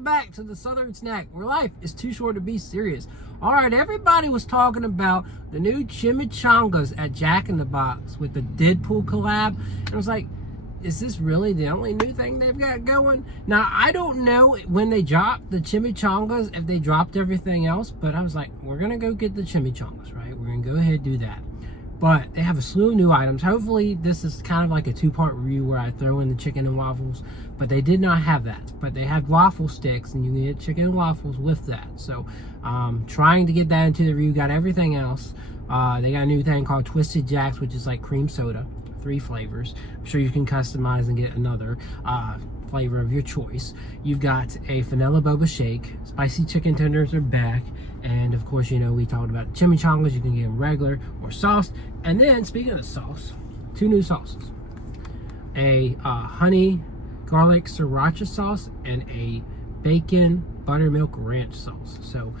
welcome back to the Southern Snack, where life is too short to be serious. All right, everybody was talking about the new Chimichangas at Jack in the Box with the Deadpool collab, and I was like, is this really the only new thing they've got going? Now, I don't know when they dropped the Chimichangas, if they dropped everything else, but I was like, we're gonna go get the Chimichangas, right? We're gonna go ahead and do that. But they have a slew of new items. Hopefully this is kind of like a two-part review where I throw in the chicken and waffles, but they did not have that. But they had waffle sticks, and you can get chicken and waffles with that. So trying to get that into the review. Got everything else. They got a new thing called Twisted Jacks, which is like cream soda, 3 flavors. I'm sure you can customize and get another flavor of your choice. You've got a vanilla boba shake. Spicy chicken tenders are back. And of course, you know, we talked about chimichangas. You can get them regular or sauce. And then, speaking of sauce, 2 new sauces. A honey garlic sriracha sauce and a bacon buttermilk ranch sauce. So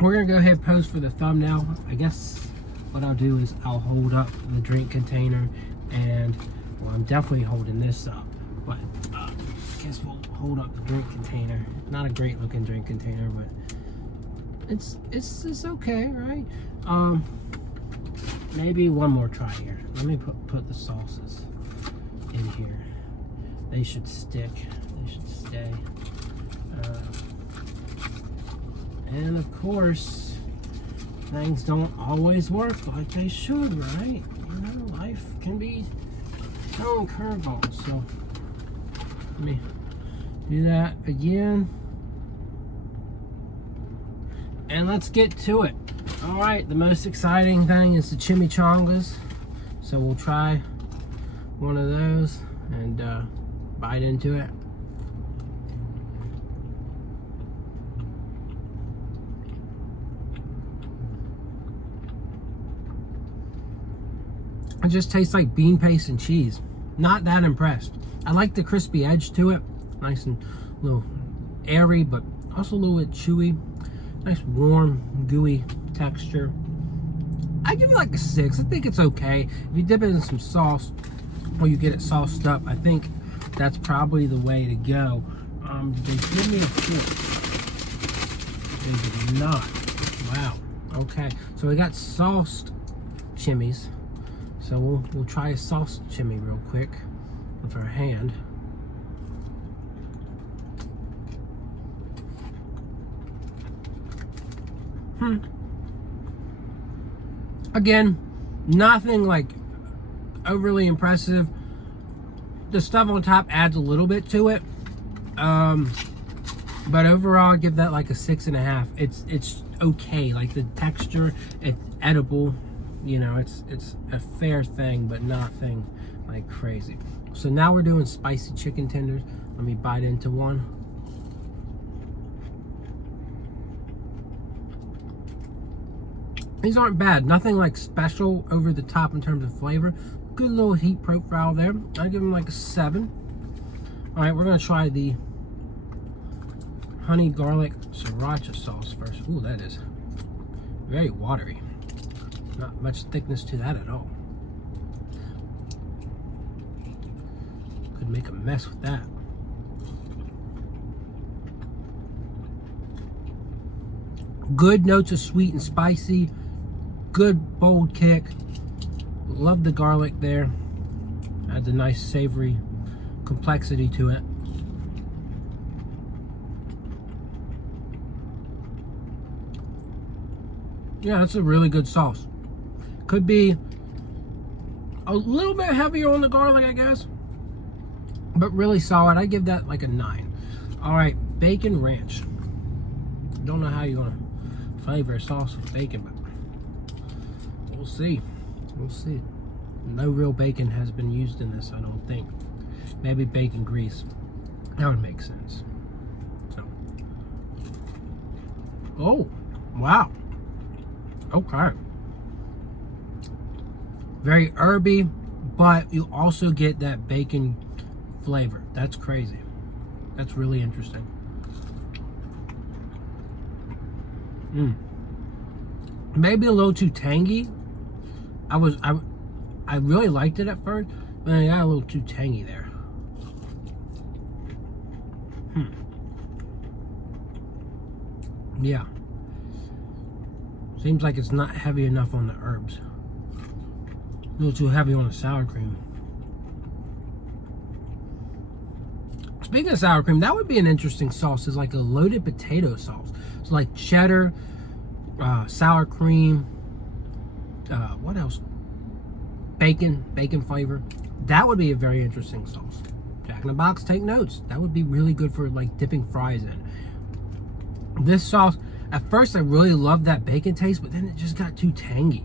we're gonna go ahead and pose for the thumbnail. I guess what I'll do is I'll hold up the drink container, and well, I'm definitely holding this up, but I guess we'll hold up the drink container. Not a great looking drink container, but it's okay, right? Maybe one more try here. Let me put the sauces in here. They should stick. They should stay. And of course, things don't always work like they should, right? You know, life can be throwing curveballs. So let me do that again. And let's get to it. All right, the most exciting thing is the chimichangas. So we'll try one of those and bite into it. It just tastes like bean paste and cheese. Not that impressed. I like the crispy edge to it. Nice and a little airy, but also a little bit chewy. Nice warm, gooey texture. I give it like a 6. I think it's okay. If you dip it in some sauce or you get it sauced up, I think that's probably the way to go. They give me a 4. They did not. Wow. Okay. So we got sauced chimis. So we'll try a sauced chimi real quick with our hand. Again, nothing like overly impressive. The stuff on top adds a little bit to it, but overall, I give that like a 6.5. It's okay. Like the texture, it's edible. You know, it's a fair thing, but nothing like crazy. So now we're doing spicy chicken tenders. Let me bite into one. These aren't bad. Nothing like special over the top in terms of flavor. Good little heat profile there. I give them like a 7. All right, we're gonna try the honey garlic sriracha sauce first. Ooh, that is very watery. Not much thickness to that at all. Could make a mess with that. Good notes of sweet and spicy. Good bold kick. Love the garlic there. Adds a nice savory complexity to it. Yeah, that's a really good sauce. Could be a little bit heavier on the garlic, I guess, but really solid. I give that like a 9. All right, bacon ranch. Don't know how you're gonna flavor a sauce with bacon, but we'll see. We'll see. No real bacon has been used in this, I don't think. Maybe bacon grease. That would make sense. So. Oh, wow. Okay. Very herby, but you also get that bacon flavor. That's crazy. That's really interesting. Maybe a little too tangy. I really liked it at first, but I got a little too tangy there. Yeah. Seems like it's not heavy enough on the herbs. A little too heavy on the sour cream. Speaking of sour cream, that would be an interesting sauce. It's like a loaded potato sauce. It's like cheddar, sour cream, what else? Bacon flavor. That would be a very interesting sauce. Jack in the Box, take notes. That would be really good for like dipping fries in. This sauce, at first I really loved that bacon taste, but then it just got too tangy.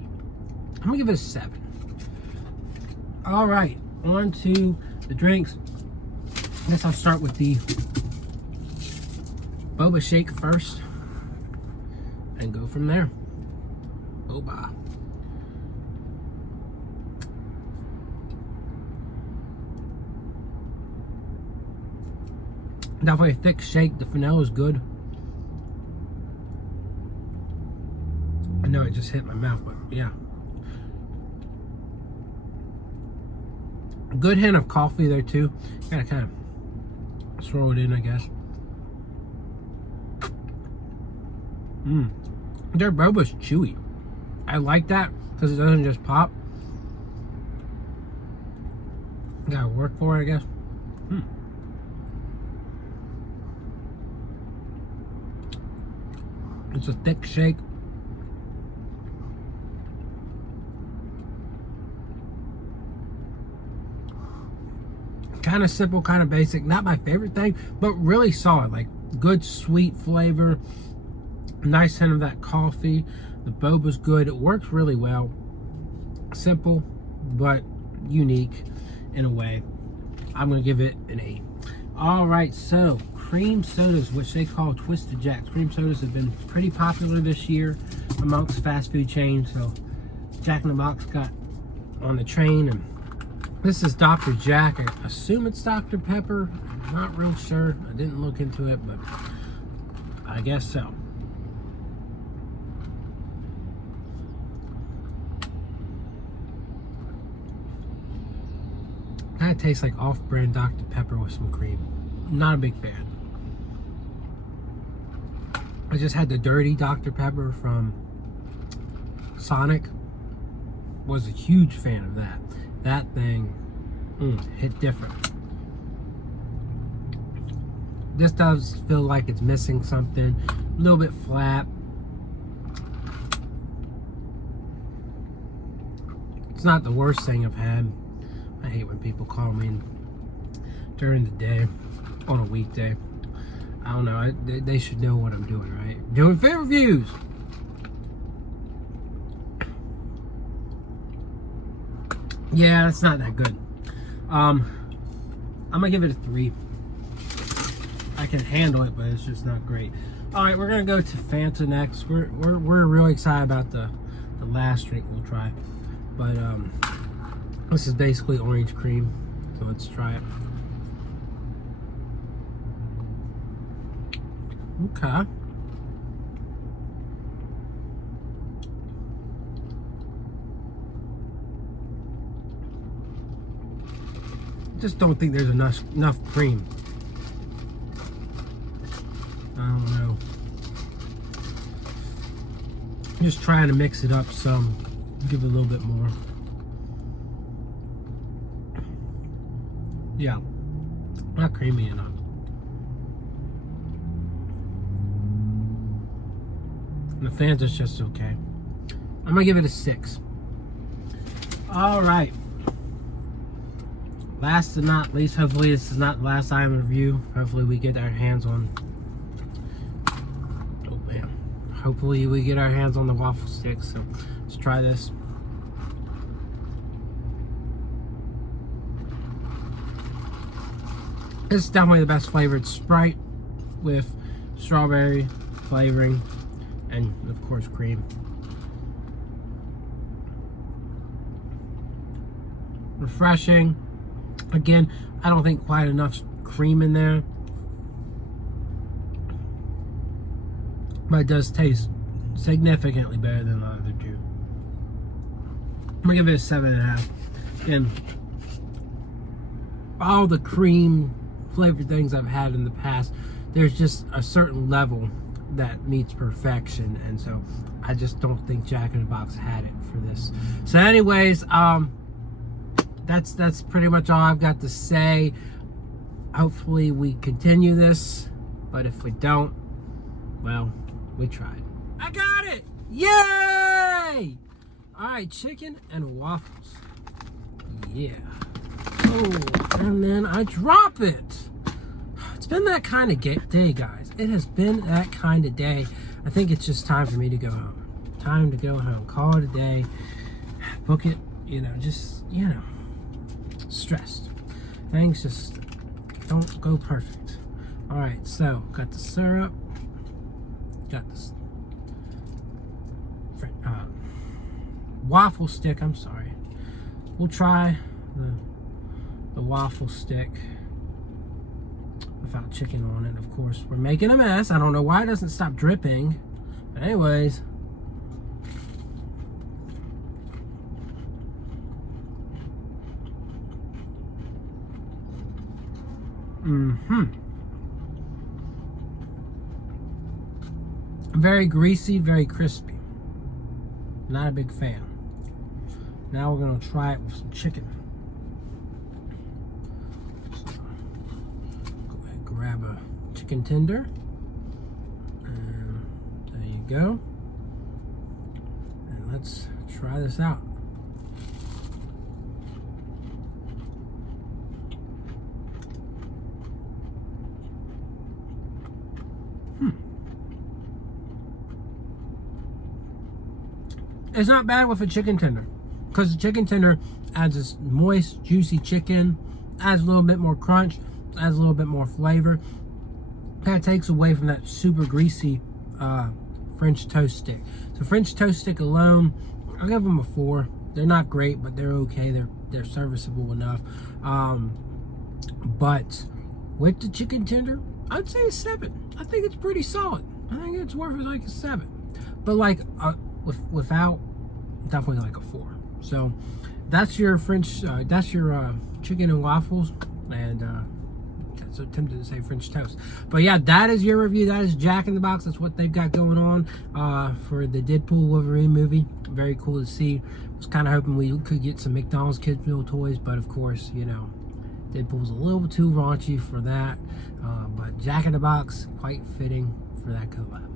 I'm gonna give it a 7. All right, on to the drinks. I guess I'll start with the Boba Shake first and go from there. Boba. Definitely a thick shake. The vanilla is good. I know it just hit my mouth, but yeah. A good hint of coffee there too. Gotta kind of throw it in, I guess. Their boba's chewy. I like that because it doesn't just pop. Gotta work for it, I guess. It's a thick shake. Kind of simple, kind of basic. Not my favorite thing, but really solid. Like good sweet flavor. Nice hint of that coffee. The boba's good. It works really well. Simple, but unique in a way. I'm going to give it an 8. All right, so cream sodas, which they call Twisted Jacks. Cream sodas have been pretty popular this year amongst fast food chains. So Jack in the Box got on the train, and this is Dr. Jack. I assume it's Dr. Pepper. I'm not real sure. I didn't look into it, but I guess so. Kind of tastes like off-brand Dr. Pepper with some cream. Not a big fan. I just had the dirty Dr. Pepper from Sonic. Was a huge fan of that. That thing hit different. This does feel like it's missing something. A little bit flat. It's not the worst thing I've had. I hate when people call me during the day on a weekday. I don't know. They should know what I'm doing, right? Doing food reviews. Yeah, it's not that good. I'm gonna give it a 3. I can handle it, but it's just not great. All right, we're gonna go to Fanta next. We're really excited about the last drink we'll try, but this is basically orange cream, so let's try it. Okay. Just don't think there's enough cream. I don't know. I'm just trying to mix it up some. Give it a little bit more. Yeah, not creamy enough. The Fanta's just okay. I'm gonna give it a 6. All right. Last but not least, hopefully this is not the last time review. Hopefully we get our hands on. Oh man. Hopefully we get our hands on the waffle sticks. So let's try this. This is definitely the best flavored Sprite with strawberry flavoring and of course cream. Refreshing. Again, I don't think quite enough cream in there, but it does taste significantly better than the other two. I'm gonna give it a 7.5. And all the cream flavored things I've had in the past, there's just a certain level that meets perfection, and so I just don't think Jack in the Box had it for this. So anyways, that's pretty much all I've got to say. Hopefully we continue this, but if we don't, well, we tried. I got it! Yay! All right, chicken and waffles. Yeah. Oh, and then I drop it. It's been that kind of day, guys. It has been that kind of day. I think it's just time for me to go home. Time to go home. Call it a day. Book it. Just, stressed. Things just don't go perfect. All right, so got the syrup. Got this waffle stick. I'm sorry. We'll try the waffle stick without chicken on it. Of course, we're making a mess. I don't know why it doesn't stop dripping. But anyways. Very greasy, very crispy. Not a big fan. Now we're gonna try it with some chicken. So, go ahead and grab a chicken tender. And there you go. And let's try this out. It's not bad with a chicken tender, because the chicken tender adds this moist, juicy chicken, adds a little bit more crunch, adds a little bit more flavor. Kind of takes away from that super greasy French toast stick. So French toast stick alone, I'll give them a 4. They're not great, but they're okay. They're serviceable enough. But with the chicken tender, I'd say a 7. I think it's pretty solid. I think it's worth like a 7. But like without, definitely like a 4. So that's your French, that's your chicken and waffles, and got so tempted to say French toast. But yeah, that is your review. That is Jack in the Box. That's what they've got going on for the Deadpool Wolverine movie. Very cool to see. I was kind of hoping we could get some McDonald's kids meal toys, but of course, Deadpool's a little too raunchy for that. But Jack in the Box, quite fitting for that collab.